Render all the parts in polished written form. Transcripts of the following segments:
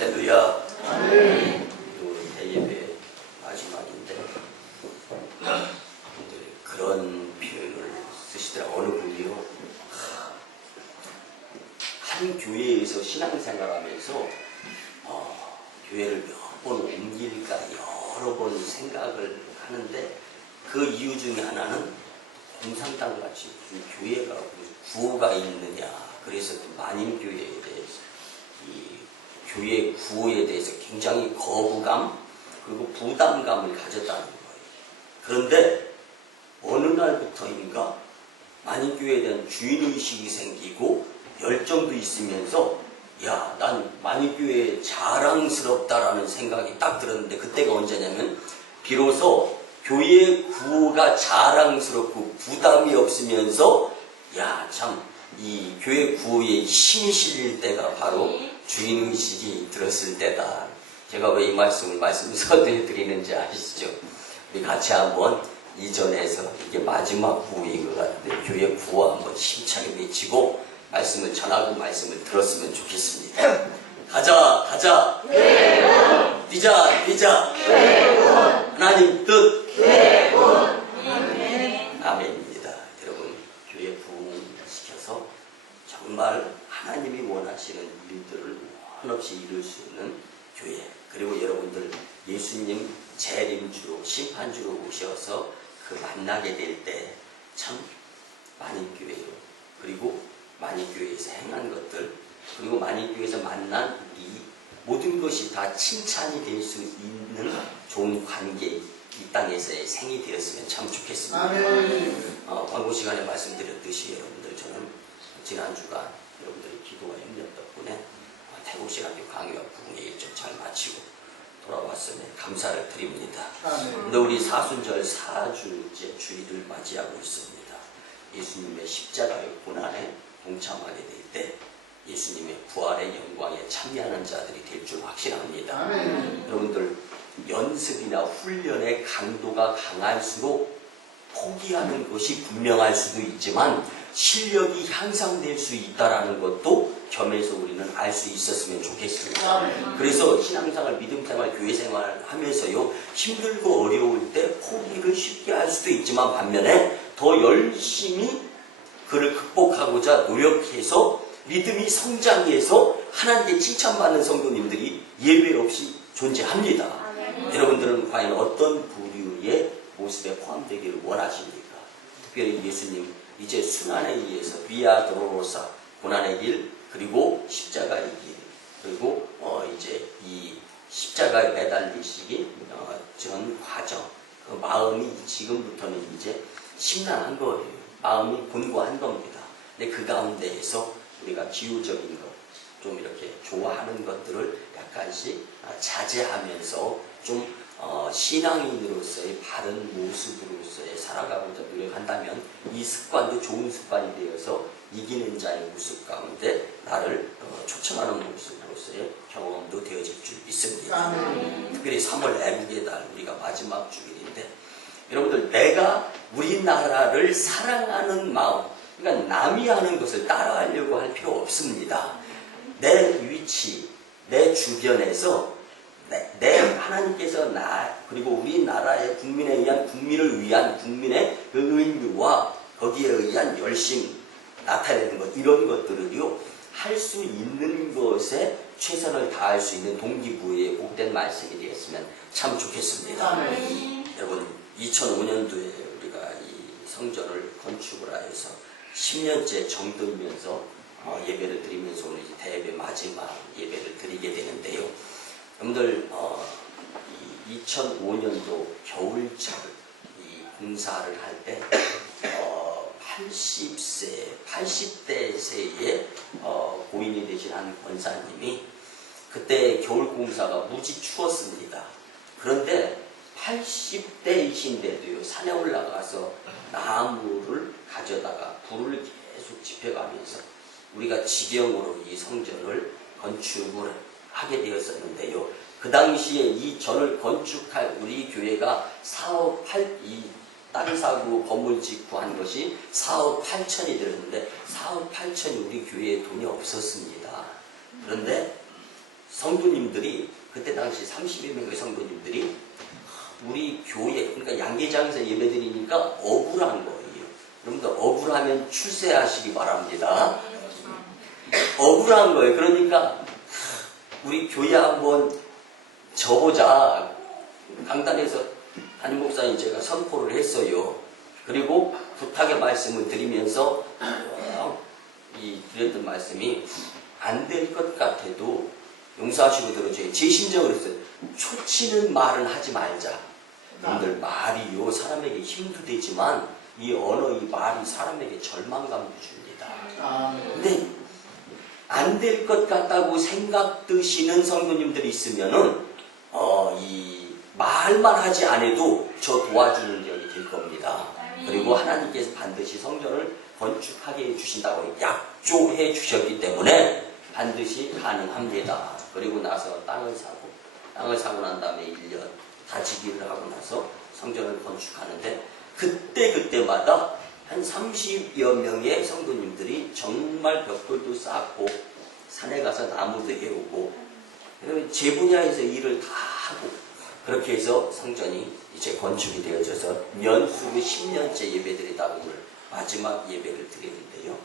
할렐루야. 또 대예배 마지막인데 그런 표현을 쓰시더라. 어느 분이요. 한 교회에서 신앙생활하면서 교회를 몇 번 옮길까 여러 번 생각을 하는데 그 이유 중에 하나는 공산당 같이 무슨 교회가 구호가 있느냐. 그래서 만인교회에 대해서 이 교회 구호에 대해서 굉장히 거부감 그리고 부담감을 가졌다는 거예요. 그런데 어느 날부터인가 만인교회에 대한 주인의식이 생기고 열정도 있으면서 야, 난 만인교회에 자랑스럽다라는 생각이 딱 들었는데 그때가 언제냐면 비로소 교회 구호가 자랑스럽고 부담이 없으면서 야, 참 이 교회 구호에 힘이 실릴 때가 바로 주인의식이 들었을 때다. 제가 왜 이 말씀을 서두해드리는지 아시죠? 우리 같이 한번 이전에서 이게 마지막 구호인 것 같은데 교회 구호 한번 힘차게 외치고 말씀을 전하고 말씀을 들었으면 좋겠습니다. 가자 회원 뛰자 회원 하나님 뜻 회원 아멘입니다. 여러분 교회 부흥시켜서 정말 하나님이 원하시는 일들을 한없이 이룰 수 있는 교회 그리고 여러분들 예수님 재림주로 심판주로 오셔서 그 만나게 될 때 참 만인교회로 그리고 만인교회에서 행한 것들 그리고 만인교회에서 만난 우리 모든 것이 다 칭찬이 될 수 있는 좋은 관계 이 땅에서의 생이 되었으면 참 좋겠습니다. 광고 시간에 말씀드렸듯이 여러분들 저는 지난주간 여러분들의 기도와 협력 덕분에 태국신학교 강의와 부흥의 일정 잘 마치고 돌아왔음에 감사를 드립니다. 근데 우리 사순절 4주째 주일을 맞이하고 있습니다. 예수님의 십자가의 고난에 동참하게 될 때 예수님의 부활의 영광에 참여하는 자들이 될 줄 확신합니다. 여러분들 연습이나 훈련의 강도가 강할수록 포기하는 것이 분명할 수도 있지만 실력이 향상될 수 있다는 것도 겸해서 우리는 알 수 있었으면 좋겠습니다. 그래서 신앙생활, 믿음생활, 교회생활 하면서요 힘들고 어려울 때 포기를 쉽게 할 수도 있지만 반면에 더 열심히 그를 극복하고자 노력해서 믿음이 성장해서 하나님께 칭찬받는 성도님들이 예외 없이 존재합니다. 여러분들은 과연 어떤 부류의 모습에 포함되기를 원하십니까? 특별히 예수님 이제 순환에 의해서 비아 도로로사 고난의 길 그리고 십자가의 길 그리고 이제 이 십자가에 매달리시기 전 과정 그 마음이 지금부터는 이제 심란한 거예요. 마음이 곤고한 겁니다. 근데 그 가운데에서 우리가 기후적인 것, 좀 이렇게 좋아하는 것들을 약간씩 자제하면서 좀 신앙인으로서의 바른 모습으로서의 살아가고자 노력한다면 이 습관도 좋은 습관이 되어서 이기는 자의 모습 가운데 나를 초청하는 모습으로서의 경험도 되어질 줄 믿습니다. 특별히 3월 애국의 달 우리가 마지막 주일인데 여러분들 내가 우리나라를 사랑하는 마음 그러니까 남이 하는 것을 따라하려고 할 필요 없습니다. 내 위치, 내 주변에서 내 하나님께서 나 그리고 우리나라의 국민을 위한 국민의 그 의무와 거기에 의한 열심 나타내는 것 이런 것들을요 할 수 있는 것에 최선을 다할 수 있는 동기부여의 복된 말씀이 되었으면 참 좋겠습니다. 여러분 2005년도에 우리가 이 성전을 건축을 하여서 10년째 정들면서 예배를 드리면서 오늘 이제 대예배 마지막 예배를 드리게 되는데요. 여러분들 2005년도 겨울철 이 공사를 할 때 80대세의 고인이 되신 한 권사님이 그때 겨울 공사가 무지 추웠습니다. 그런데 80대이신데도요 산에 올라가서 나무를 가져다가 불을 계속 지펴가면서 우리가 지경으로 이 성전을 건축을 하게 되었었는데요. 그 당시에 이 전을 건축할 우리 교회가 이 땅 사고 건물 짓고 한 것이 4억 8천이 들었는데 4억 8천이 우리 교회에 돈이 없었습니다. 그런데 성도님들이 그때 당시 30여 명의 성도님들이 우리 교회, 그러니까 양계장에서 예배드리니까 억울한 거예요. 여러분들 억울하면 출세하시기 바랍니다. 억울한 거예요. 그러니까 우리 교회 한번 져보자. 강단에서 담임 목사님 제가 선포를 했어요. 그리고 부탁의 말씀을 드리면서 드렸던 말씀이 안 될 것 같아도 용서하시고 들어줘요. 제 심정을 했어요. 초치는 말은 하지 말자. 여러분들 말이요 사람에게 힘도 되지만 이 언어, 이 말이 사람에게 절망감도 줍니다. 근데 안 될 것 같다고 생각드시는 성도님들이 있으면은 이 말만 하지 않아도 저 도와주는 적이 될 겁니다. 그리고 하나님께서 반드시 성전을 건축하게 해주신다고 약조해 주셨기 때문에 반드시 가능합니다. 그리고 나서 땅을 사고 난 다음에 1년 다지기를 하고 나서 성전을 건축하는데 그때마다 한 30여 명의 성도님들이 정말 벽돌도 쌓고 산에 가서 나무도 해오고 제 분야에서 일을 다 하고 그렇게 해서 성전이 이제 건축이 되어져서 연수로 10년째 예배드리다 오늘 마지막 예배를 드리는데요.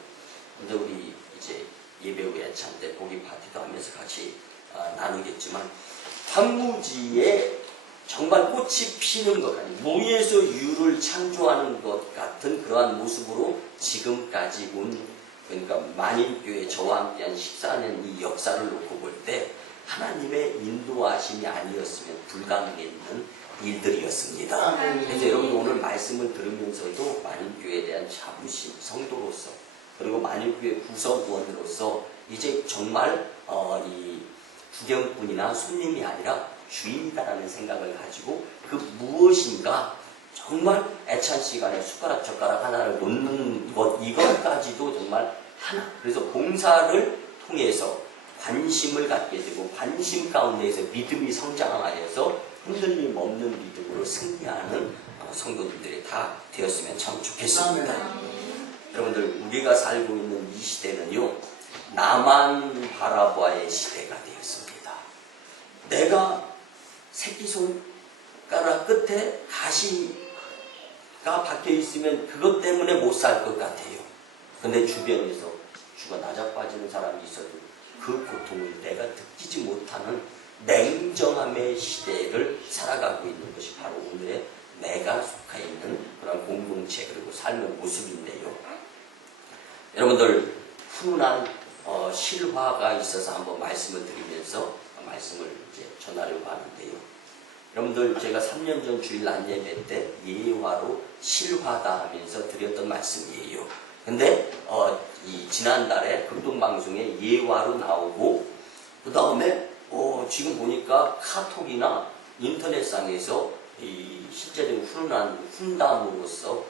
근데 우리 이제 예배 후 예찬 때 고기 파티도 하면서 같이 나누겠지만 황무지에 정말 꽃이 피는 것 같아요. 무에서 유를 창조하는 것 같은 그러한 모습으로 지금까지 온 그러니까 만인교회 저와 함께한 14년 이 역사를 놓고 볼 때 하나님의 인도하심이 아니었으면 불가능했는 일들이었습니다. 그래서 여러분 오늘 말씀을 들으면서도 만인교회에 대한 자부심, 성도로서 그리고 만인교회 구성원으로서 이제 정말 이 구경꾼이나 손님이 아니라 주인이다라는 생각을 가지고 그 무엇인가 정말 애찬 시간에 숟가락 젓가락 하나를 놓는 것 이것까지도 정말 하나. 그래서 봉사를 통해서 관심을 갖게 되고 관심 가운데에서 믿음이 성장하여서 흔들림 없는 믿음으로 승리하는 성도들이 다 되었으면 참 좋겠습니다. 여러분들 우리가 살고 있는 이 시대는요 나만 바라봐의 시대가 되었습니다. 내가 새끼손가락 끝에 가시가 박혀 있으면 그것 때문에 못 살 것 같아요. 근데 주변에서 죽어 나자빠지는 사람이 있어도 그 고통을 내가 느끼지 못하는 냉정함의 시대를 살아가고 있는 것이 바로 오늘의 내가 속해 있는 그런 공동체 그리고 삶의 모습인데요. 여러분들 훈훈한 실화가 있어서 한번 말씀을 드리면서 말씀을 이제 전하려고 하는데요. 여러분들 제가 3년 전 주일 안예배 때 예화로 실화다 하면서 드렸던 말씀이에요. 근데 이 지난달에 극동방송에 예화로 나오고 그 다음에 지금 보니까 카톡이나 인터넷상에서 이 실제적인 훈훈한 훈담으로서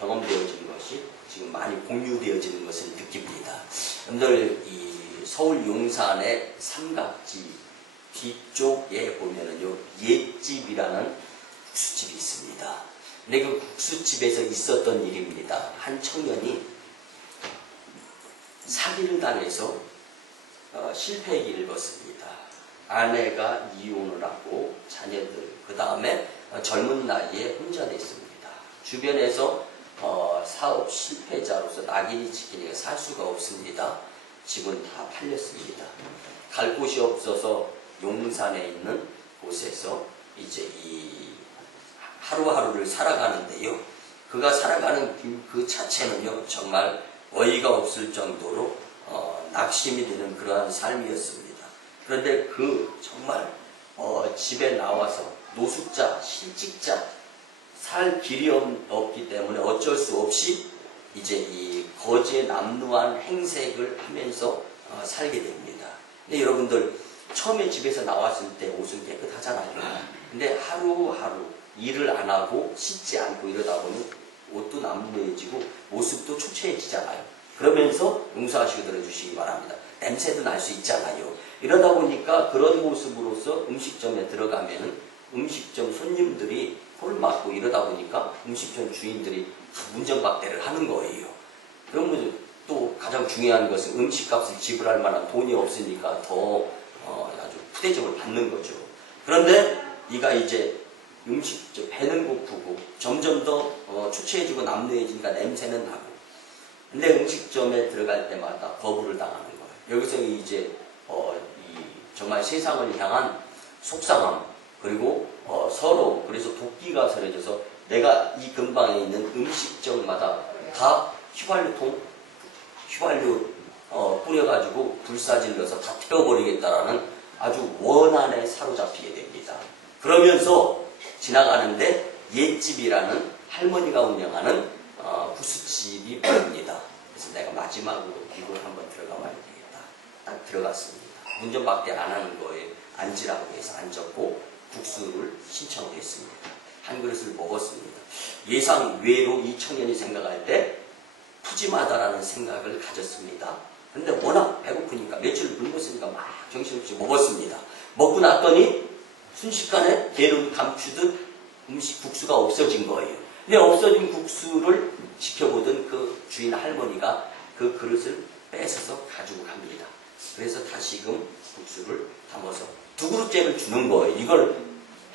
경험되어진 것이 지금 많이 공유되어지는 것을 느낍니다. 여러분들 이 서울 용산의 삼각지 뒤쪽에 보면은요 옛집이라는 국수집이 있습니다. 근데 그 국수집에서 있었던 일입니다. 한 청년이 사기를 당해서 실패기를 벗습니다. 아내가 이혼을 하고 자녀들 그 다음에 젊은 나이에 혼자 됐습니다. 주변에서 사업 실패자로서 낙인이 찍히니까 살 수가 없습니다. 집은 다 팔렸습니다. 갈 곳이 없어서 용산에 있는 곳에서 이제 이 하루하루를 살아가는데요. 그가 살아가는 그 자체는요 정말 어이가 없을 정도로 낙심이 되는 그러한 삶이었습니다. 그런데 그 정말 집에 나와서 노숙자, 실직자 살 길이 없기 때문에 어쩔 수 없이 이제 이 거지의 남루한 행색을 하면서 살게 됩니다. 근데 여러분들 처음에 집에서 나왔을 때 옷은 깨끗하잖아요. 근데 하루하루 일을 안 하고 씻지 않고 이러다 보니 옷도 남루해지고 모습도 초췌해지잖아요. 그러면서 용서하시고 들어주시기 바랍니다. 냄새도 날 수 있잖아요. 이러다 보니까 그런 모습으로서 음식점에 들어가면은 음식점 손님들이 코를 막고 이러다 보니까 음식점 주인들이 문전박대를 하는 거예요. 그러면 또 가장 중요한 것은 음식값을 지불할 만한 돈이 없으니까 더 푸대접을 받는 거죠. 그런데 이가 이제 음식 배는 고프고 점점 더 초췌해지고 남루해지니까 냄새는 나고, 근데 음식점에 들어갈 때마다 거부를 당하는 거예요. 여기서 이제 정말 세상을 향한 속상함, 그리고 서로, 그래서 도끼가 서려져서 내가 이 근방에 있는 음식점마다 다 휘발유 뿌려가지고 불사질러서 다 태워버리겠다라는 아주 원한에 사로잡히게 됩니다. 그러면서 지나가는데 옛집이라는 할머니가 운영하는 구스집이 보입니다. 그래서 내가 마지막으로 이걸 한번 들어가 봐야 되겠다. 딱 들어갔습니다. 운전밖에 안 하는 거에 앉으라고 해서 앉았고 국수를 신청을 했습니다. 한 그릇을 먹었습니다. 예상 외로 이 청년이 생각할 때 푸짐하다라는 생각을 가졌습니다. 근데 워낙 배고프니까 며칠 굶었으니까 막 정신없이 먹었습니다. 먹고 났더니 순식간에 개를 감추듯 국수가 없어진 거예요. 근데 없어진 국수를 지켜보던 그 주인 할머니가 그 그릇을 뺏어서 가지고 갑니다. 그래서 다시금 국수를 담아서 2그릇째를 주는 거예요. 이걸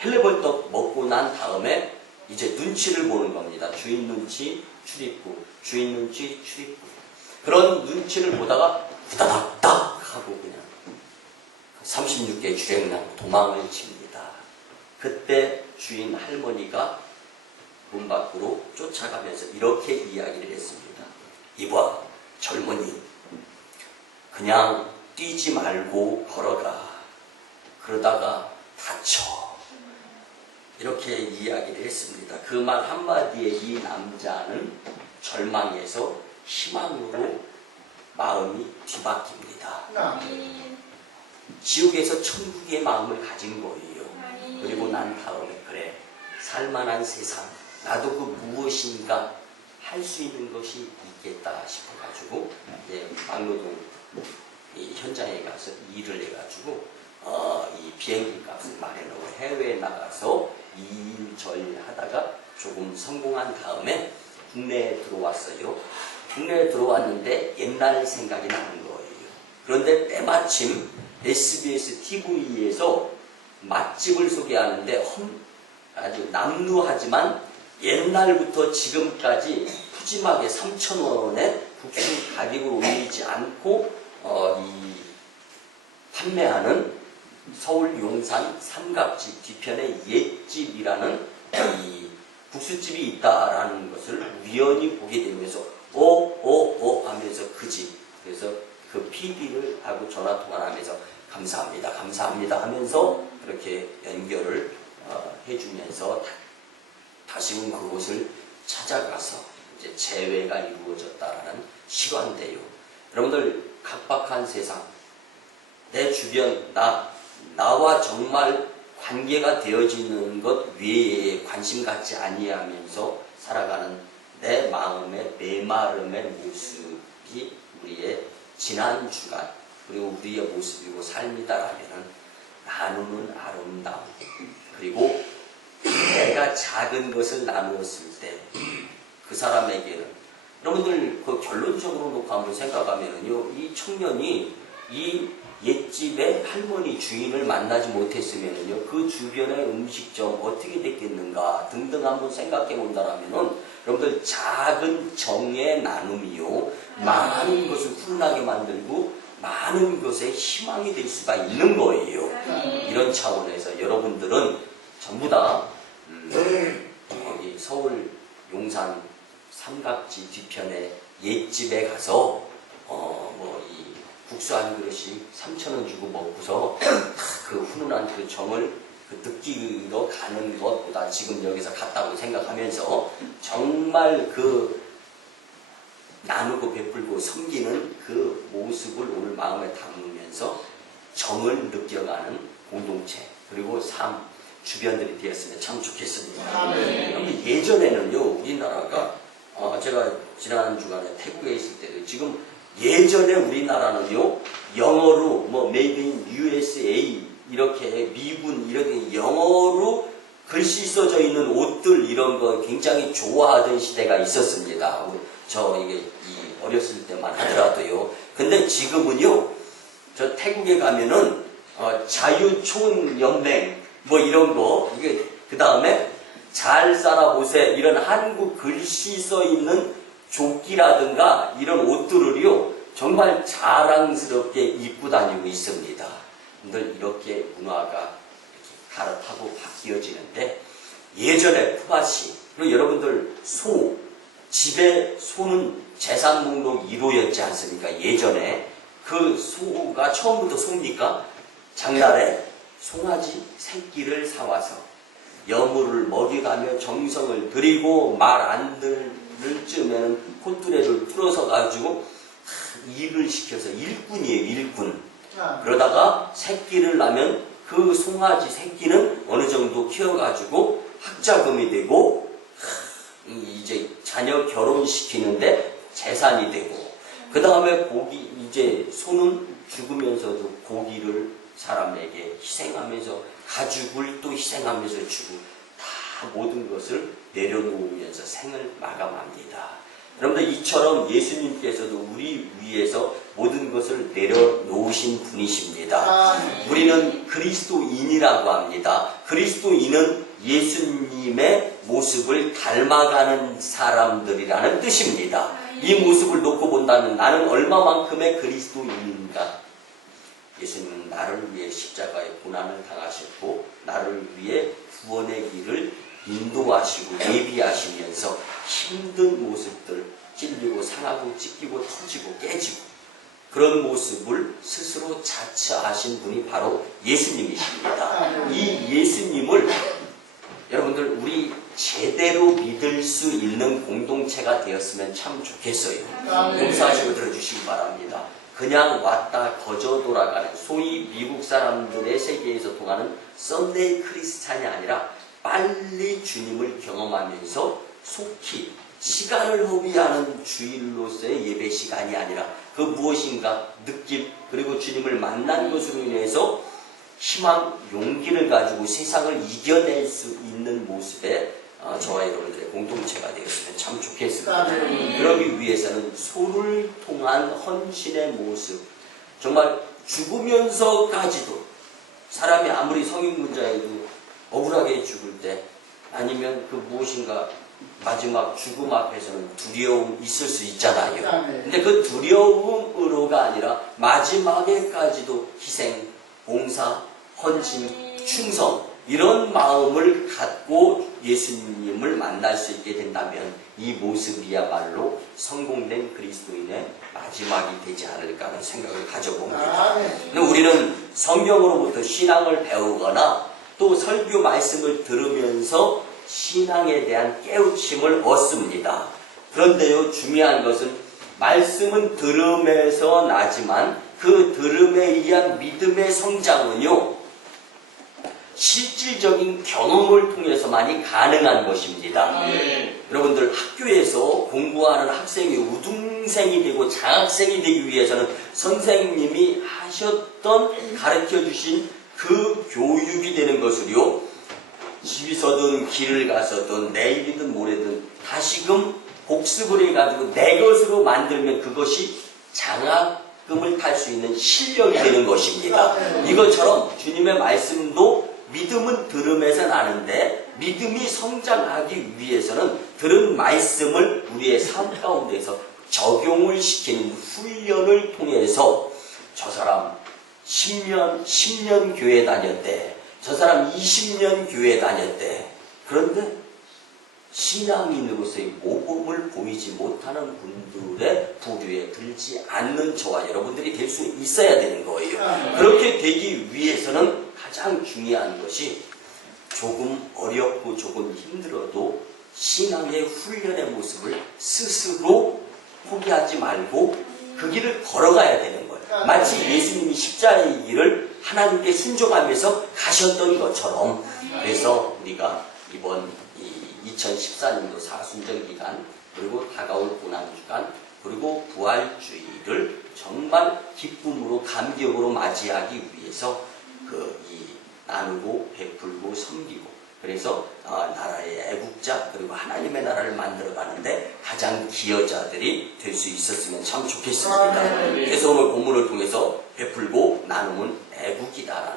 헬레벌떡 먹고 난 다음에 이제 눈치를 보는 겁니다. 주인 눈치, 출입구, 주인 눈치, 출입구. 그런 눈치를 보다가 후다닥닥 하고 그냥 36개 주랭랑 도망을 칩니다. 그때 주인 할머니가 문 밖으로 쫓아가면서 이렇게 이야기를 했습니다. 이봐, 젊은이, 그냥 뛰지 말고 걸어가. 그러다가 다쳐. 이렇게 이야기를 했습니다. 그 말 한마디에 이 남자는 절망에서 희망으로 마음이 뒤바뀝니다. 지옥에서 천국의 마음을 가진 거예요. 그리고 난 다음에 그래, 살만한 세상, 나도 그 무엇인가 할 수 있는 것이 있겠다 싶어가지고 막노동 이 현장에 가서 일을 해가지고 이 비행기 값을 마련하고 해외에 나가서 이일저일 하다가 조금 성공한 다음에 국내에 들어왔어요. 국내에 들어왔는데 옛날 생각이 나는 거예요. 그런데 때마침 SBS TV에서 맛집을 소개하는데 아주 남루하지만 옛날부터 지금까지 푸짐하게 3,000원에 국수 가격을 올리지 않고 판매하는 서울 용산 삼각지 뒤편에 옛집이라는 이 국수집이 있다라는 것을 우연히 보게 되면서 하면서 그 집, 그래서 그 PD를 하고 전화통화를 하면서 감사합니다 하면서 그렇게 연결을 해주면서 다시금 그곳을 찾아가서 이제 재회가 이루어졌다라는 실화인데요. 여러분들, 각박한 세상, 내 주변 나와 정말 관계가 되어지는 것 외에 관심 갖지 아니하면서 살아가는 내 마음의 메마름의 모습이 우리의 지난 주간 그리고 우리의 모습이고 삶이다라면 나누는 아름다움, 그리고 내가 작은 것을 나누었을 때 그 사람에게는, 여러분들 그 결론적으로 놓고 한번 생각하면요, 이 청년이 이 옛집의 할머니 주인을 만나지 못했으면요, 그 주변의 음식점 어떻게 됐겠는가 등등 한번 생각해 본다라면은, 여러분들 작은 정의 나눔이요, 많은 것을 훈훈하게 만들고 많은 것에 희망이 될 수가 있는 거예요. 이런 차원에서 여러분들은 전부 다 여기 서울 용산 삼각지 뒤편에 옛집에 가서 이 국수 한 그릇이 3,000원 주고 먹고서 그 훈훈한 그 정을 느끼러 가는 것보다 지금 여기서 갔다고 생각하면서 정말 그 나누고 베풀고 섬기는 그 모습을 오늘 마음에 담으면서 정을 느껴가는 공동체, 그리고 삶, 주변들이 되었으면 참 좋겠습니다. 그런데 예전에는요, 우리나라가 제가 지난 주간에 태국에 있을 때도 지금 예전에 우리나라는요, 영어로 Made in USA 이렇게 미군 이렇게 영어로 글씨 써져 있는 옷들 이런 거 굉장히 좋아하던 시대가 있었습니다. 이게 어렸을 때만 하더라도요. 근데 지금은요, 저 태국에 가면은 자유총연맹 뭐 이런 거, 이게 그 다음에 잘 살아보세 이런 한국 글씨 써 있는 조끼라든가 이런 옷들을요 정말 자랑스럽게 입고 다니고 있습니다. 늘 이렇게 문화가 이렇게 갈아타고 바뀌어지는데, 예전에 푸바시, 그리고 여러분들 집에 소는 재산 목록 1호였지 않습니까? 예전에 그 소가 처음부터 소입니까? 장날에 송아지 새끼를 사와서 여물을 먹여가며 정성을 들이고 말 안 들을 쯤에는 콧뚜레를 뚫어서 가지고 일을 시켜서 일꾼이에요, 일꾼. 그러다가 새끼를 낳으면 그 송아지 새끼는 어느 정도 키워가지고 학자금이 되고 이제 자녀 결혼시키는데 재산이 되고, 그 다음에 이제 소는 죽으면서도 고기를 사람에게 희생하면서 가죽을 또 희생하면서 주고 다 모든 것을 내려놓으면서 생을 마감합니다. 여러분들 이처럼 예수님께서도 우리 위해서 모든 것을 내려놓으신 분이십니다. 우리는 그리스도인이라고 합니다. 그리스도인은 예수님의 모습을 닮아가는 사람들이라는 뜻입니다. 이 모습을 놓고 본다면 나는 얼마만큼의 그리스도인인가? 예수님은 나를 위해 십자가의 고난을 당하셨고 나를 위해 구원의 길을 인도하시고 예비하시면서 힘든 모습들, 찔리고 상하고 찢기고 터지고 깨지고 그런 모습을 스스로 자처하신 분이 바로 예수님이십니다. 이 예수님을 여러분들 우리 제대로 믿을 수 있는 공동체가 되었으면 참 좋겠어요. 용서하시고 들어주시기 바랍니다. 그냥 왔다 거저 돌아가는 소위 미국 사람들의 세계에서 통하는 썬데이 크리스찬이 아니라 빨리 주님을 경험하면서 속히 시간을 허비하는 주일로서의 예배 시간이 아니라 그 무엇인가 느낌, 그리고 주님을 만난 것으로 인해서 희망, 용기를 가지고 세상을 이겨낼 수 있는 모습의 저와 여러분들의 공동체가 되었으면 참 좋겠습니다. 그러기 위해서는 소를 통한 헌신의 모습, 정말 죽으면서까지도 사람이 아무리 성인군자에도 억울하게 죽을 때, 아니면 그 무엇인가 마지막 죽음 앞에서는 두려움 있을 수 있잖아요. 근데 그 두려움으로가 아니라 마지막에까지도 희생, 봉사, 헌신, 충성 이런 마음을 갖고 예수님을 만날 수 있게 된다면 이 모습이야말로 성공된 그리스도인의 마지막이 되지 않을까 하는 생각을 가져봅니다. 근데 우리는 성경으로부터 신앙을 배우거나 또 설교 말씀을 들으면서 신앙에 대한 깨우침을 얻습니다. 그런데요, 중요한 것은 말씀은 들음에서 나지만 그 들음에 의한 믿음의 성장은요, 실질적인 경험을 통해서만이 가능한 것입니다. 여러분들 학교에서 공부하는 학생이 우등생이 되고 장학생이 되기 위해서는 선생님이 하셨던 가르쳐주신 그 교육이 되는 것을요, 집에서든 길을 가서든 내일이든 모레든 다시금 복습을 해가지고 내 것으로 만들면 그것이 장학금을 탈 수 있는 실력이 되는 것입니다. 이것처럼 주님의 말씀도 믿음은 들음에서 나는데 믿음이 성장하기 위해서는 들은 말씀을 우리의 삶 가운데서 적용을 시키는 훈련을 통해서 저 사람 10년 교회 다녔대, 저 사람 20년 교회 다녔대. 그런데 신앙인으로서의 모범을 보이지 못하는 분들의 부류에 들지 않는 저와 여러분들이 될 수 있어야 되는 거예요. 그렇게 되기 위해서는 가장 중요한 것이 조금 어렵고 조금 힘들어도 신앙의 훈련의 모습을 스스로 포기하지 말고 그 길을 걸어가야 되는 거예요. 마치 예수님이 십자가의 길을 하나님께 순종하면서 가셨던 것처럼. 그래서 우리가 이번 2014년도 사순절 기간, 그리고 다가올 고난주간, 그리고 부활주의를 정말 기쁨으로 감격으로 맞이하기 위해서 나누고 베풀고 섬기고, 그래서 나라의 애국자 그리고 하나님의 나라를 만들어가는데 가장 기여자들이 될 수 있었으면 참 좋겠습니다. 그래서 오늘 본문을 통해서 베풀고 나눔은 애국이다.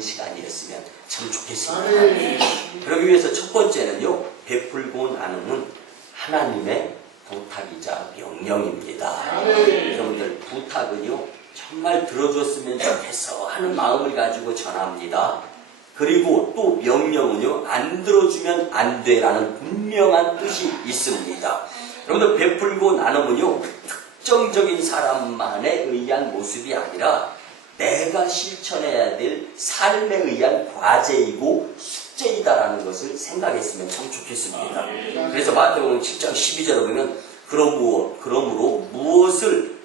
좋은 시간이었으면 참 좋겠습니다. 그러기 위해서 첫 번째는요, 베풀고 나누는 하나님의 부탁이자 명령입니다. 여러분들, 부탁은요 정말 들어줬으면 좋겠어 하는 마음을 가지고 전합니다. 그리고 또 명령은요, 안 들어주면 안 돼라는 분명한 뜻이 있습니다. 여러분들, 베풀고 나누면요 특정적인 사람만에 의한 모습이 아니라 내가 실천해야 될 삶에 의한 과제이고 숙제이다라는 것을 생각했으면 참 좋겠습니다. 그래서 마태복음 7장 12절에 보면 그러므로 무엇을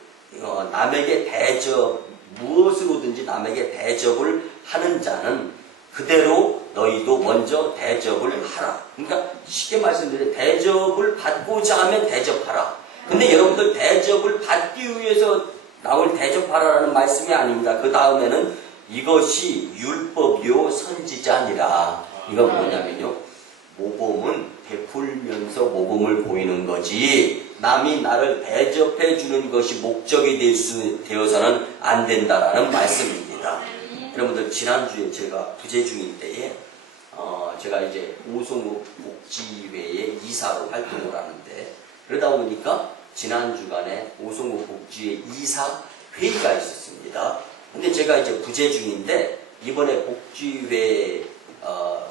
남에게 무엇으로든지 남에게 대접을 하는 자는 그대로 너희도 먼저 대접을 하라. 그러니까 쉽게 말씀드리면 대접을 받고자 하면 대접하라. 근데 여러분들, 대접을 받기 위해서 남을 대접하라라는 말씀이 아닙니다. 그 다음에는 이것이 율법이요 선지자니라. 이건 뭐냐면요, 모범은 베풀면서 모범을 보이는 거지, 남이 나를 대접해 주는 것이 목적이 되어서는 안 된다라는 말씀입니다. 여러분들, 지난주에 제가 부재 중일 때에 제가 이제 오송읍 복지회의 이사로 활동을 하는데, 그러다 보니까 지난 주간에 오송읍 복지회 이사 회의가 있었습니다. 근데 제가 이제 부재 중인데, 이번에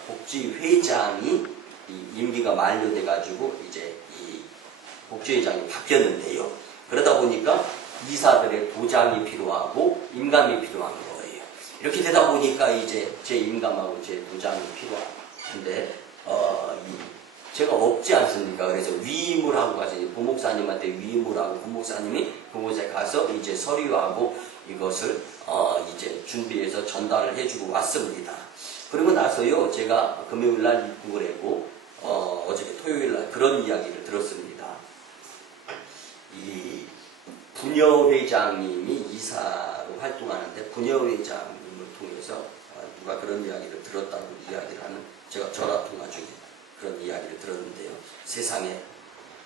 복지회장이 임기가 만료돼 가지고 이제 이 복지회장이 바뀌었는데요. 그러다 보니까 이사들의 도장이 필요하고 임감이 필요한 거예요. 이렇게 되다 보니까 이제 제 임감하고 제 도장이 필요한데 제가 없지 않습니까? 그래서 위임을 하고 가서 부목사님한테 위임을 하고, 부목사님이 그곳에 가서 이제 서류하고 이것을 이제 준비해서 전달을 해주고 왔습니다. 그리고 나서요, 제가 금요일날 입국을 하고 어저께 토요일날 그런 이야기를 들었습니다. 이 부녀회장님이 이사로 활동하는데, 부녀회장님을 통해서 누가 그런 이야기를 들었다고 이야기를 하는, 제가 전화통화 중에 그런 이야기를 들었는데요. 세상에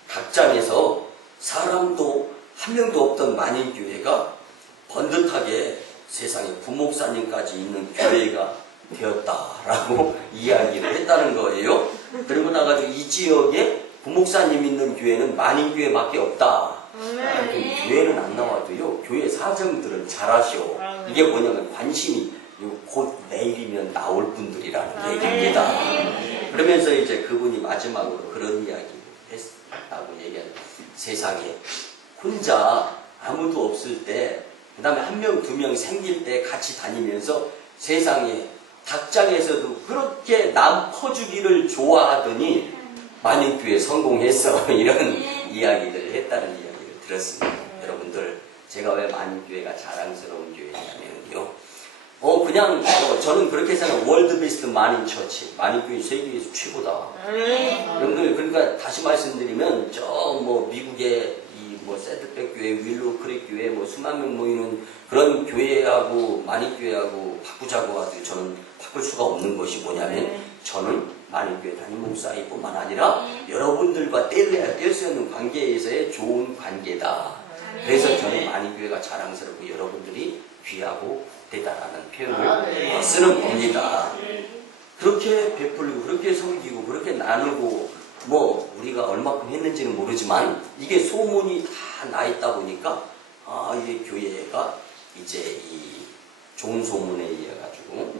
각장에서 사람도 한 명도 없던 만인교회가 번듯하게 세상에 부목사님까지 있는 교회가 되었다라고 이야기를 했다는 거예요. 그리고 나가지고 이 지역에 부목사님 있는 교회는 만인교회밖에 없다. 교회는 안 나와도요, 교회 사정들은 잘하셔. 이게 뭐냐면 관심이 곧 내일이면 나올 분들이라는 얘기입니다. 그러면서 이제 그분이 마지막으로 그런 이야기를 했다고 얘기하는, 세상에 혼자 아무도 없을 때, 그 다음에 한 명, 두 명 생길 때 같이 다니면서 세상에 닭장에서도 그렇게 남 퍼주기를 좋아하더니 만인교회 성공했어. 이런 이야기들을 했다는 이야기를 들었습니다. 여러분들, 제가 왜 만인교회가 자랑스러운 교회냐면요, 저는 그렇게 생각해요. 월드 베스트 만인 처치, 만인교회 세계에서 최고다. 여러분들, 그러니까 다시 말씀드리면 미국의 새드백 교회, 윌로우 크릭 교회, 수만 명 모이는 그런 교회하고 만인교회하고 바꾸자고 하도 저는 바꿀 수가 없는 것이 뭐냐면, 저는 만인교회 담임 목사일 뿐만 아니라 여러분들과 뗄 수 없는 관계에서의 좋은 관계다. 그래서 저는 만인교회가 자랑스럽고 여러분들이 귀하고 대단하는 표현을 쓰는 겁니다. 그렇게 베풀고, 그렇게 섬기고, 그렇게 나누고, 우리가 얼마큼 했는지는 모르지만 이게 소문이 다 나 있다 보니까 이게 교회가 이제 이 좋은 소문에 의해 가지고,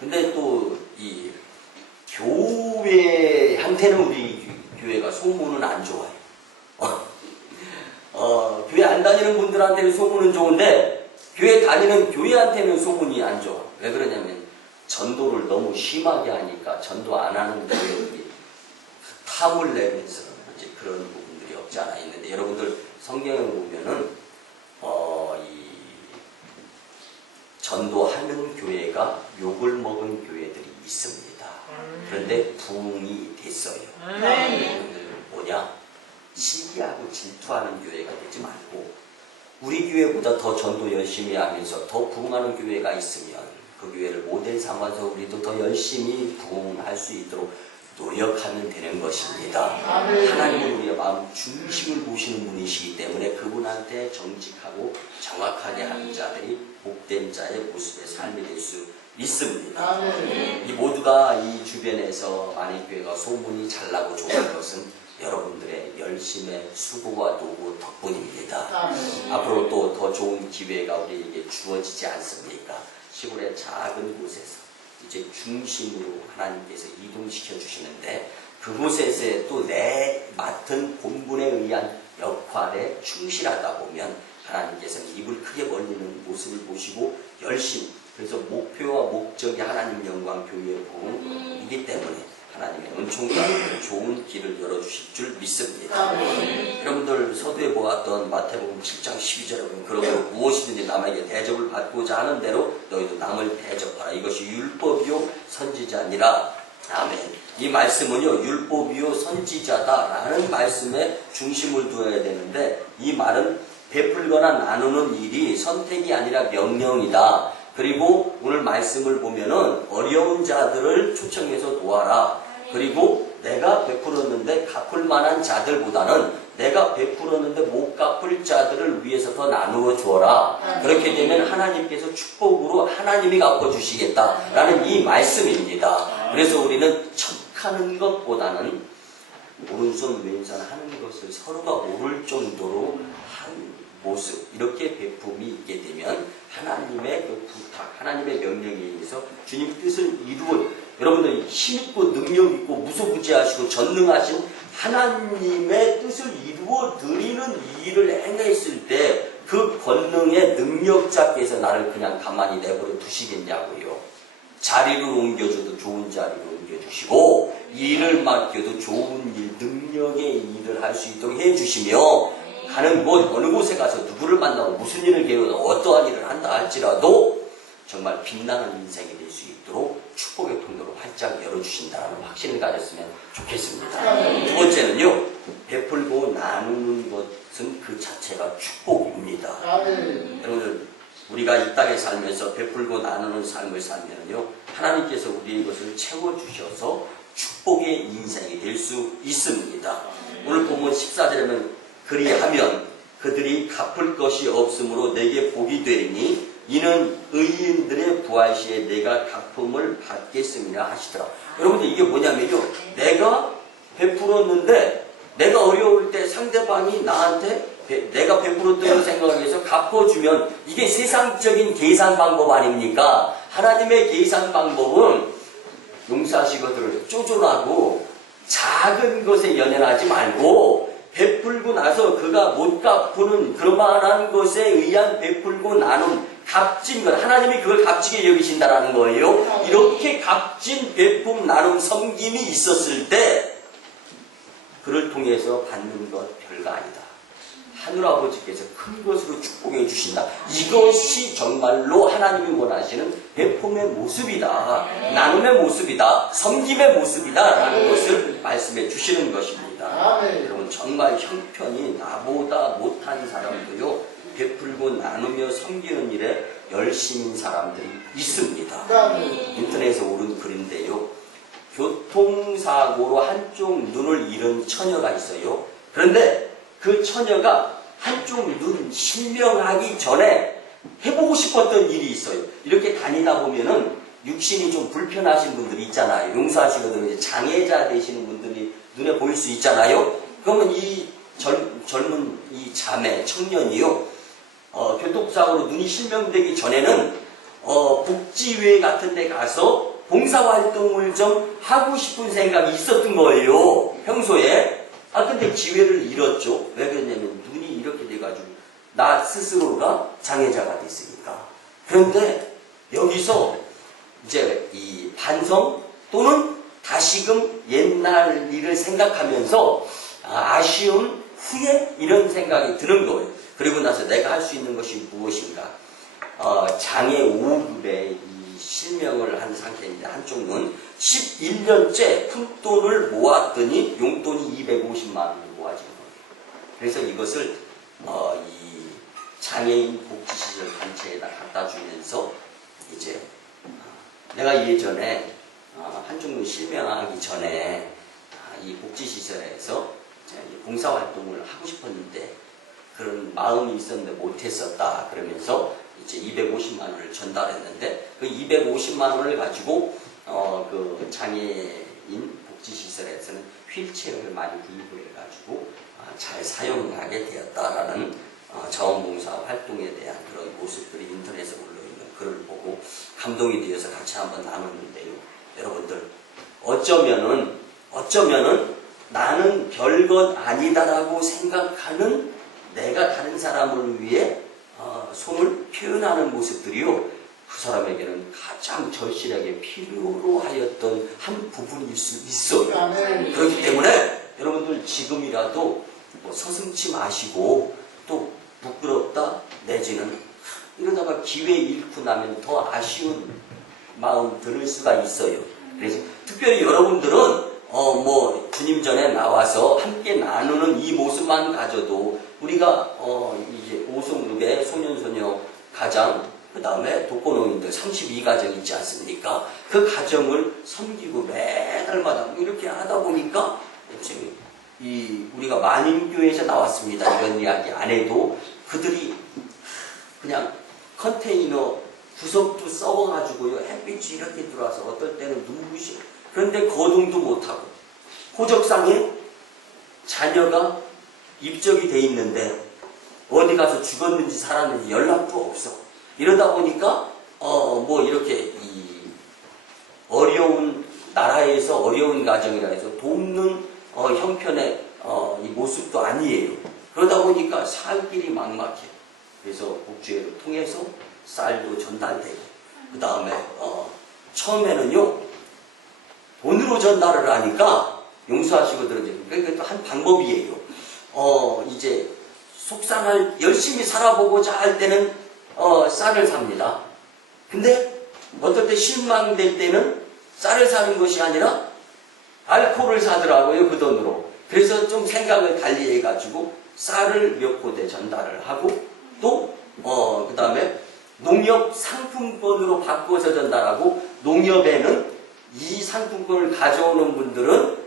근데 또 이 교회한테는 우리 교회가 소문은 안 좋아요. 교회 안 다니는 분들한테는 소문은 좋은데 교회 다니는 교회한테는 소문이 안 좋아. 왜 그러냐면 전도를 너무 심하게 하니까 전도 안 하는 교회들이 탐을 내면서 이제 그런 부분들이 없지 않아 있는데, 여러분들 성경에 보면은 이 전도하는 교회가 욕을 먹은 교회들이 있습니다. 그런데 부흥이 됐어요. 여러분들 뭐냐? 시기하고 질투하는 교회가 되지 말고, 우리 교회보다 더 전도 열심히 하면서 더 부흥하는 교회가 있으면 그 교회를 모델 삼아서 우리도 더 열심히 부흥할 수 있도록 노력하면 되는 것입니다. 하나님은 우리의 마음 중심을 보시는 분이시기 때문에 그분한테 정직하고 정확하게 하는 자들이 복된 자의 모습의 삶이 될 수 있습니다. 이 모두가 이 주변에서 만일교회가 소문이 잘 나고 좋은 것은 여러분들의 열심의 수고와 노고 덕분입니다. 앞으로 또 더 좋은 기회가 우리에게 주어지지 않습니까? 시골의 작은 곳에서 이제 중심으로 하나님께서 이동시켜 주시는데 그곳에서 또 내 맡은 본분에 의한 역할에 충실하다 보면 하나님께서는 입을 크게 벌리는 모습을 보시고 열심히, 그래서 목표와 목적이 하나님 영광 교회의 부흥이기 때문에 하나님의 은총과 좋은 길을 열어주실 줄 믿습니다. 여러분들 서두에 보았던 마태복음 7장 12절에 보면 그러므로 무엇이든지 남에게 대접을 받고자 하는 대로 너희도 남을 대접하라. 이것이 율법이요 선지자니라. 아멘. 이 말씀은요, 율법이요 선지자다라는 말씀에 중심을 두어야 되는데, 이 말은 베풀거나 나누는 일이 선택이 아니라 명령이다. 그리고 오늘 말씀을 보면은 어려운 자들을 초청해서 도와라. 그리고 내가 베풀었는데 갚을 만한 자들보다는 내가 베풀었는데 못 갚을 자들을 위해서 더 나누어 주어라. 그렇게 되면 하나님께서 축복으로 하나님이 갚아주시겠다라는 이 말씀입니다. 그래서 우리는 척하는 것보다는 오른손 왼손 하는 것을 서로가 모를 정도로 한 모습, 이렇게 베품이 있게 되면 하나님의 그 부탁, 하나님의 명령에 의해서 주님 뜻을 이루어, 여러분들이 힘있고 능력있고 무소부지하시고 전능하신 하나님의 뜻을 이루어 드리는 일을 행했을 때 그 권능의 능력자께서 나를 그냥 가만히 내버려 두시겠냐고요. 자리를 옮겨줘도 좋은 자리로 옮겨주시고 일을 맡겨도 좋은 일, 능력의 일을 할 수 있도록 해주시며 가는 곳, 어느 곳에 가서 누구를 만나고 무슨 일을 배우고 어떠한 일을 한다 할지라도 정말 빛나는 인생이 될 수 있도록 축복의 통로로 활짝 열어주신다는 확신을 가졌으면 좋겠습니다. 두 번째는요, 베풀고 나누는 것은 그 자체가 축복입니다. 여러분들, 우리가 이 땅에 살면서 베풀고 나누는 삶을 살면요, 하나님께서 우리의 것을 채워주셔서 축복의 인생이 될 수 있습니다. 오늘 본문 14절에는 그리하면 그들이 갚을 것이 없으므로 내게 복이 되리니 이는 의인들의 부활시에 내가 갚음을 받겠음이라 하시더라. 여러분들 이게 뭐냐면요, 내가 베풀었는데 내가 어려울 때 상대방이 나한테 내가 베풀었다고 생각해서 갚아주면 이게 세상적인 계산 방법 아닙니까? 하나님의 계산 방법은 용사시거들을 쪼존하고 작은 것에 연연하지 말고 베풀고 나서 그가 못 갚는 그만한 것에 의한 베풀고 나눈 값진 것, 하나님이 그걸 값지게 여기신다라는 거예요. 이렇게 값진 베품 나눔 섬김이 있었을 때 그를 통해서 받는 것 별거 아니다. 하늘아버지께서 큰 것으로 축복해 주신다. 이것이 정말로 하나님이 원하시는 베품의 모습이다. 나눔의 모습이다. 섬김의 모습이다. 라는 것을 말씀해 주시는 것입니다. 여러분, 정말 형편이 나보다 못한 사람도요, 베풀고 나누며 섬기는 일에 열심인 사람들이 있습니다. 인터넷에 오른 글인데요, 교통사고로 한쪽 눈을 잃은 처녀가 있어요. 그런데 그 처녀가 한쪽 눈 실명하기 전에 해보고 싶었던 일이 있어요. 이렇게 다니다 보면은 육신이 좀 불편하신 분들이 있잖아요. 용서하시거든요. 장애자 되시는 분들이 눈에 보일 수 있잖아요. 그러면 이 젊은 이 자매, 청년이요, 교통사고로 눈이 실명되기 전에는 복지회 같은 데 가서 봉사활동을 좀 하고 싶은 생각이 있었던 거예요. 평소에. 근데 기회를 잃었죠. 왜 그랬냐면 눈이 이렇게 돼가지고 나 스스로가 장애자가 됐으니까. 그런데 여기서 이제 이 반성 또는 다시금 옛날 일을 생각하면서 아쉬운 후회 이런 생각이 드는 거예요. 그리고 나서 내가 할 수 있는 것이 무엇인가. 장애 5급에 실명을 한 상태인데 한쪽 눈 11년째 푼돈을 모았더니 용돈이 250만 원이 모아진 거예요. 그래서 이것을 이 장애인 복지시설 단체에다 갖다 주면서 이제 내가 예전에 한쪽 눈 실명하기 전에 이 복지시설에서 봉사활동을 하고 싶었는데 그런 마음이 있었는데 못했었다. 그러면서 이제 250만 원을 전달했는데 그 250만 원을 가지고 그 장애인 복지시설에서는 휠체어를 많이 구입을 해가지고 잘 사용하게 되었다라는 자원봉사 활동에 대한 그런 모습들이 인터넷에 올라있는 글을 보고 감동이 되어서 같이 한번 나눴는데요. 여러분들 어쩌면은 나는 별것 아니다라고 생각하는 내가 다른 사람을 위해 손을 표현하는 모습들이요. 그 사람에게는 가장 절실하게 필요로 하였던 한 부분일 수 있어요. 그렇기 때문에 여러분들 지금이라도 뭐 서슴지 마시고 또 부끄럽다 내지는 이러다가 기회 잃고 나면 더 아쉬운 마음 들을 수가 있어요. 그래서 특별히 여러분들은 뭐 주님 전에 나와서 함께 나누는 이 모습만 가져도 우리가 이제 오송읍의 소년소녀 가정 그 다음에 독거노인들 32가정 있지 않습니까? 그 가정을 섬기고 매달마다 이렇게 하다 보니까 지금 우리가 만인교회에서 나왔습니다 이런 이야기 안 해도 그들이 그냥 컨테이너 구석도 썩어가지고요 햇빛이 이렇게 들어와서 어떨 때는 눈부시 그런데 거동도 못하고 호적상에 자녀가 입적이 돼 있는데 어디 가서 죽었는지 살았는지 연락도 없어. 이러다 보니까 뭐 이렇게 이 어려운 나라에서 어려운 가정이라 해서 돕는 형편의 이 모습도 아니에요. 그러다 보니까 살 길이 막막해. 그래서 복지회를 통해서 쌀도 전달되고 그 다음에 처음에는요 돈으로 전달을 하니까 용서하시고 들어주세요. 그게 또 한 방법이에요. 이제 속상할 열심히 살아보고자 할 때는 쌀을 삽니다. 근데 어떨 때 실망될 때는 쌀을 사는 것이 아니라 알코올을 사더라고요. 그 돈으로. 그래서 좀 생각을 달리 해가지고 쌀을 몇 포대 전달을 하고 또 그 다음에 농협 상품권으로 바꿔서 전달하고 농협에는 이 상품권을 가져오는 분들은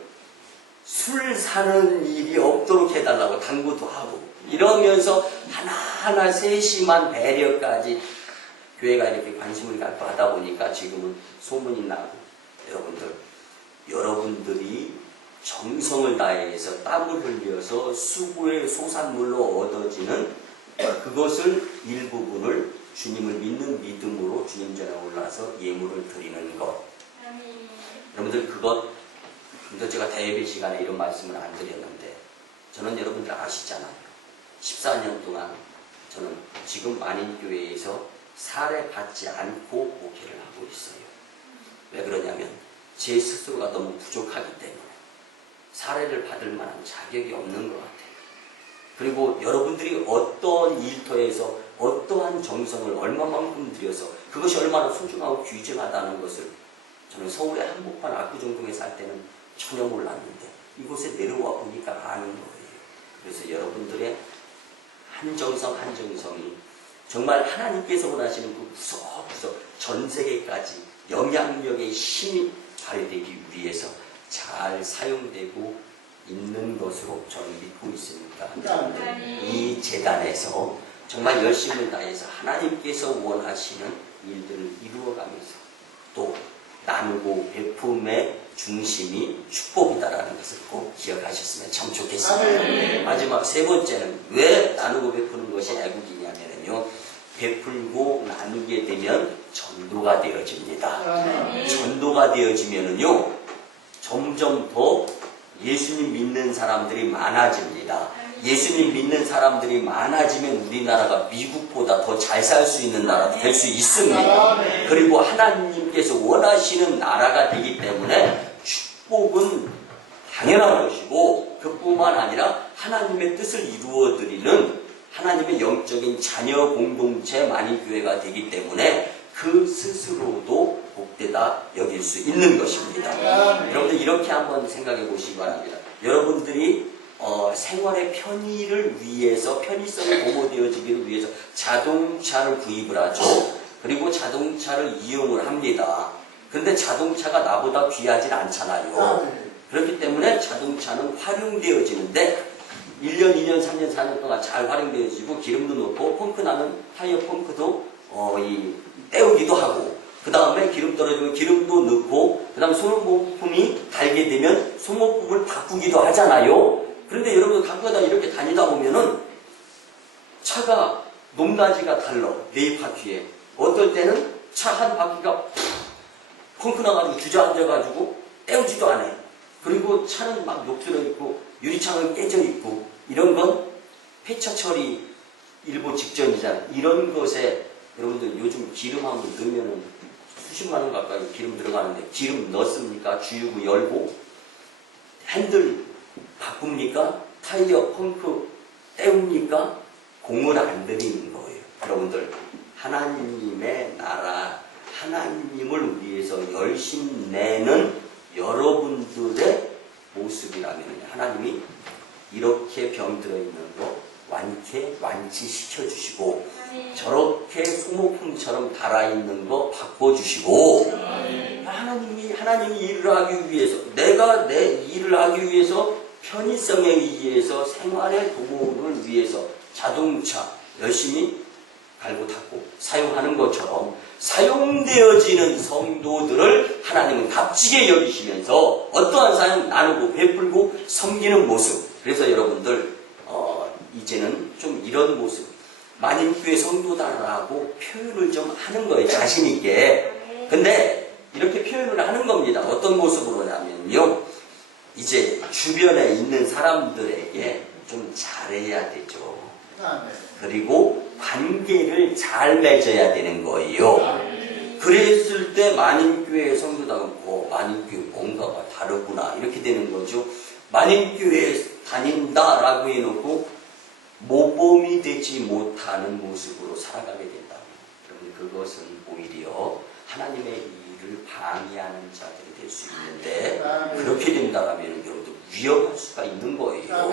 술 사는 일이 없도록 해달라고 당부도 하고 이러면서 하나하나 세심한 배려까지 교회가 이렇게 관심을 갖고 하다 보니까 지금은 소문이 나고 여러분들이 정성을 다해서 땀을 흘려서 수고의 소산물로 얻어지는 그것을 일부분을 주님을 믿는 믿음으로 주님 전에 올라서 예물을 드리는 것. 여러분들 근데 제가 대예배 시간에 이런 말씀을 안 드렸는데 저는 여러분들 아시잖아요. 14년 동안 저는 지금 만인교회에서 사례받지 않고 목회를 하고 있어요. 왜 그러냐면 제 스스로가 너무 부족하기 때문에 사례를 받을 만한 자격이 없는 것 같아요. 그리고 여러분들이 어떤 일터에서 어떠한 정성을 얼마만큼 들여서 그것이 얼마나 소중하고 귀중하다는 것을 저는 서울의 한복판 압구정동에 살 때는 전혀 몰랐는데 이곳에 내려와 보니까 아는 거예요. 그래서 여러분들의 한정성이 정말 하나님께서 원하시는 그 구석구석 전 세계까지 영향력의 힘이 발휘되기 위해서 잘 사용되고 있는 것으로 저는 믿고 있으니까 이 재단에서 정말 열심을 다해서 하나님께서 원하시는 일들을 이루어가면서 또 나누고 베품의 중심이 축복이다라는 것을 꼭 기억하셨으면 참 좋겠습니다. 마지막 세 번째는 왜 나누고 베푸는 것이 애국이냐면요. 베풀고 나누게 되면 전도가 되어집니다. 전도가 되어지면은요, 점점 더 예수님 믿는 사람들이 많아집니다. 예수님 믿는 사람들이 많아지면 우리나라가 미국보다 더 잘 살 수 있는 나라가 될 수 있습니다. 그리고 하나님께서 원하시는 나라가 되기 때문에 축복은 당연한 것이고 그뿐만 아니라 하나님의 뜻을 이루어드리는 하나님의 영적인 자녀 공동체 만인교회가 되기 때문에 그 스스로도 복되다 여길 수 있는 것입니다. 여러분들 이렇게 한번 생각해 보시기 바랍니다. 여러분들이 생활의 편의를 위해서 편의성이 도모되어지기를 위해서 자동차를 구입을 하죠. 그리고 자동차를 이용을 합니다. 그런데 자동차가 나보다 귀하진 않잖아요. 그렇기 때문에 자동차는 활용되어지는데 1년, 2년, 3년, 4년 동안 잘 활용되어지고 기름도 넣고 펑크 나는 타이어 펑크도 때우기도 하고, 그 다음에 기름 떨어지면 기름도 넣고, 그 다음에 소모품이 달게 되면 소모품을 바꾸기도 하잖아요. 그런데 여러분들 가끔가다 이렇게 다니다 보면은 차가 높낮이가 달라. 네 바퀴에. 어떨 때는 차 한 바퀴가 펑크 나가지고 주저앉아가지고 때우지도 않아요. 그리고 차는 막 녹슬어 있고 유리창은 깨져 있고, 이런 건 폐차 처리 일보 직전이잖아요. 이런 것에 여러분들 요즘 기름 한번 넣으면은 수십만 원 가까이 기름 들어가는데, 기름 넣습니까? 주유구 열고 핸들 바꿉니까? 타이어 펑크 때웁니까? 공을 안 들이는 거예요. 여러분들, 하나님의 나라, 하나님을 위해서 열심 내는 여러분들의 모습이라면 하나님이 이렇게 병들어 있는 거 완치시켜 주시고, 저렇게 소모품처럼 달아있는 거 바꿔주시고, 하나님이 일을 하기 위해서, 내가 내 일을 하기 위해서, 편의성에 의해서, 생활의 도구를 위해서 자동차 열심히 갈고 닦고 사용하는 것처럼 사용되어지는 성도들을 하나님은 값지게 여기시면서 어떠한 사용 나누고 베풀고 섬기는 모습. 그래서 여러분들 이제는 좀 이런 모습, 만인교회 성도다라고 표현을 좀 하는 거예요, 자신 있게. 근데 이렇게 표현을 하는 겁니다. 어떤 모습으로냐면요, 이제 주변에 있는 사람들에게 좀 잘해야 되죠. 그리고 관계를 잘 맺어야 되는 거예요. 그랬을 때 만인교회 성도다가 만인교회 뭔가가 다르구나 이렇게 되는 거죠. 만인교회 다닌다라고 해놓고 모범이 되지 못하는 모습으로 살아가게 된다. 그러면 그것은 오히려 하나님의 일을 방해하는 자들이 될 수 있는데, 그렇게 된다면 여러분들 위험할 수가 있는 거예요.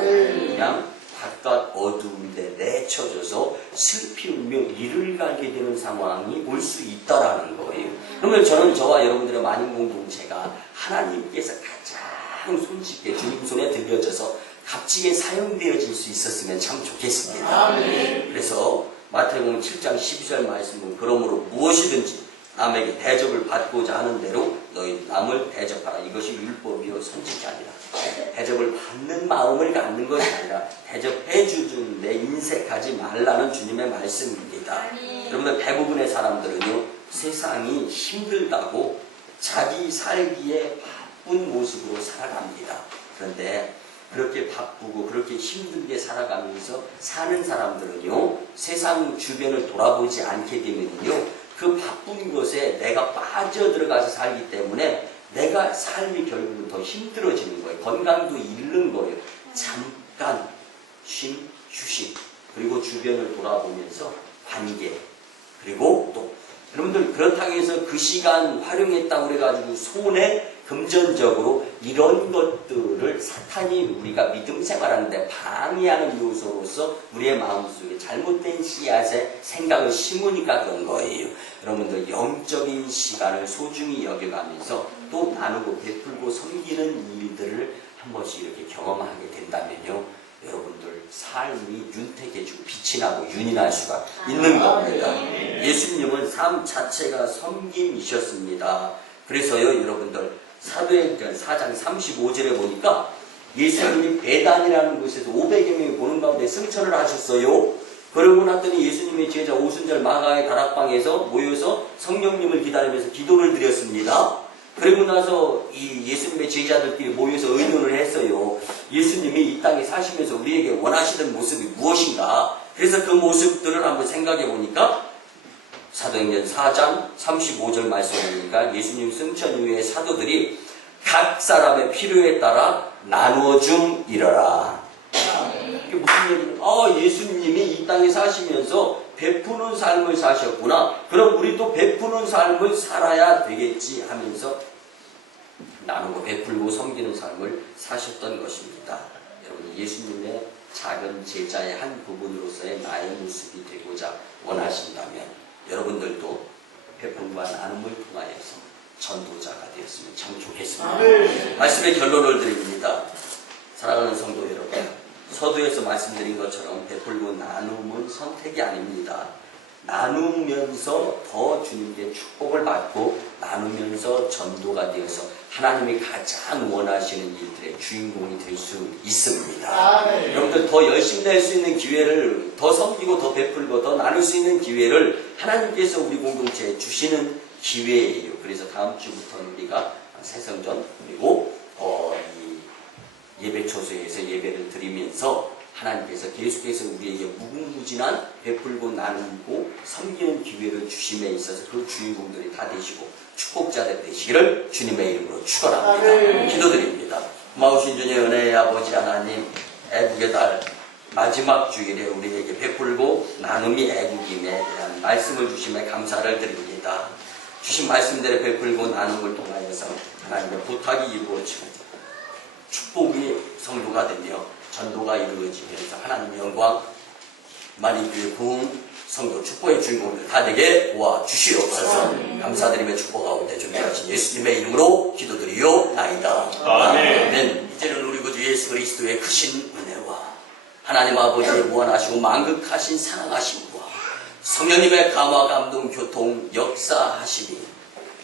그냥 바깥 어두운데 내쳐져서 슬피 울며 이를 갈게 되는 상황이 올 수 있다라는 거예요. 그러면 저는 저와 여러분들의 만인 공동체가 하나님께서 가장 손쉽게 주님 손에 들려져서 값지게 사용되어질 수 있었으면 참 좋겠습니다. 그래서 마태복음 7장 12절 말씀은, 그러므로 무엇이든지 남에게 대접을 받고자 하는 대로 너희 남을 대접하라. 이것이 율법이요 선지자 아니라. 대접을 받는 마음을 갖는 것이 아니라 대접해 주는데 인색하지 말라는 주님의 말씀입니다. 여러분들, 대부분의 사람들은요, 세상이 힘들다고 자기 살기에 바쁜 모습으로 살아갑니다. 그런데 그렇게 바쁘고 그렇게 힘들게 살아가면서 사는 사람들은요, 세상 주변을 돌아보지 않게 되면요, 그 바쁜 것에 내가 빠져들어가서 살기 때문에 내가 삶이 결국은 더 힘들어지는 거예요. 건강도 잃는 거예요. 잠깐 쉼, 휴식, 그리고 주변을 돌아보면서 관계, 그리고 또 여러분들, 그렇다고 해서 그 시간 활용했다고 그래가지고 손에 금전적으로 이런 것들을 사탄이 우리가 믿음 생활하는데 방해하는 요소로서 우리의 마음속에 잘못된 씨앗의 생각을 심으니까 그런 거예요. 여러분들, 영적인 시간을 소중히 여겨가면서 또 나누고 베풀고 섬기는 일들을 한 번씩 이렇게 경험하게 된다면요, 여러분들 삶이 윤택해지고 빛이 나고 윤이 날 수가 있는 겁니다. 예수님은 삶 자체가 섬김이셨습니다. 그래서요, 여러분들, 사도행전 4장 35절에 보니까 예수님이 베단이라는 곳에서 500여 명이 보는 가운데 승천을 하셨어요. 그러고 났더니 예수님의 제자 오순절 마가의 다락방에서 모여서 성령님을 기다리면서 기도를 드렸습니다. 그리고 나서 이 예수님의 제자들끼리 모여서 의논을 했어요. 예수님이 이 땅에 사시면서 우리에게 원하시던 모습이 무엇인가? 그래서 그 모습들을 한번 생각해 보니까 사도행전 4장 35절 말씀이니까 예수님 승천 이후에 사도들이 각 사람의 필요에 따라 나누어 줌이러라. 이게 무슨 얘기냐? 예수님이 이 땅에 사시면서 베푸는 삶을 사셨구나. 그럼 우리도 베푸는 삶을 살아야 되겠지 하면서 나누고 베풀고 섬기는 삶을 사셨던 것입니다. 여러분, 예수님의 작은 제자의 한 부분으로서의 나의 모습이 되고자 원하신다면 여러분들도 베품과 나눔을 통하여서 전도자가 되었으면 참 좋겠습니다. 말씀의 결론을 드립니다. 사랑하는 성도 여러분, 서두에서 말씀드린 것처럼 베풀고 나눔은 선택이 아닙니다. 나누면서 더 주님께 축복을 받고 나누면서 전도가 되어서 하나님이 가장 원하시는 일들의 주인공이 될 수 있습니다. 여러분들 더 열심히 낼 수 있는 기회를 더 섬기고 더 베풀고 더 나눌 수 있는 기회를 하나님께서 우리 공동체에 주시는 기회예요. 그래서 다음 주부터는 우리가 새성전 그리고 이 예배 초소에서 예배를 드리면서 하나님께서 계속해서 우리에게 무궁무진한 베풀고 나누고 섬기는 기회를 주심에 있어서 그 주인공들이 다 되시고 축복자들 되시기를 주님의 이름으로 축원합니다. 기도드립니다. 고마우신 주의 은혜의 아버지 하나님, 애국의 달 마지막 주일에 우리에게 베풀고 나눔이 애국임에 대한 말씀을 주심에 감사를 드립니다. 주신 말씀대로 베풀고 나눔을 통하여서 하나님의 부탁이 이루어지고 축복이 성도가 되며 전도가 이루어지면서 하나님의 영광, 마리교회 부흥, 성도 축복의 주인공들 다 되게 도와주시옵소서. 감사드리며 축복하오되 존귀하신 예수님의 이름으로 기도드리오나이다. 아멘. 이제는 우리 구주 예수 그리스도의 크신 은혜와 하나님 아버지의 무한하시고 만극하신 사랑하심과 성령님의 감화 감동 교통 역사하심이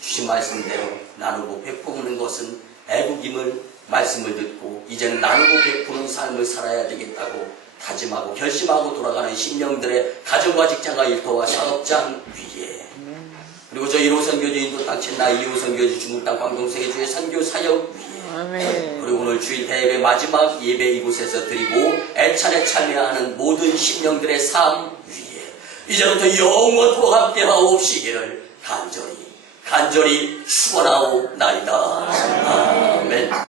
주신 말씀대로 나누고 베푸는 것은 애국임을 말씀을 듣고 이제는 나누고 베푸는 삶을 살아야 되겠다고 다짐하고 결심하고 돌아가는 심령들의 가정과 직장과 일터와 사업장 위에 그리고 저 1호 선교지 인도 땅 첸나 2호 선교지 중국 땅 광동 세계주의 선교 사역 위에 그리고 오늘 주일 대예배 마지막 예배 이곳에서 드리고 애찬에 참여하는 모든 심령들의 삶 위에 이제부터 영원토록 함께 하옵시기를 간절히 축원하오나이다. 아멘.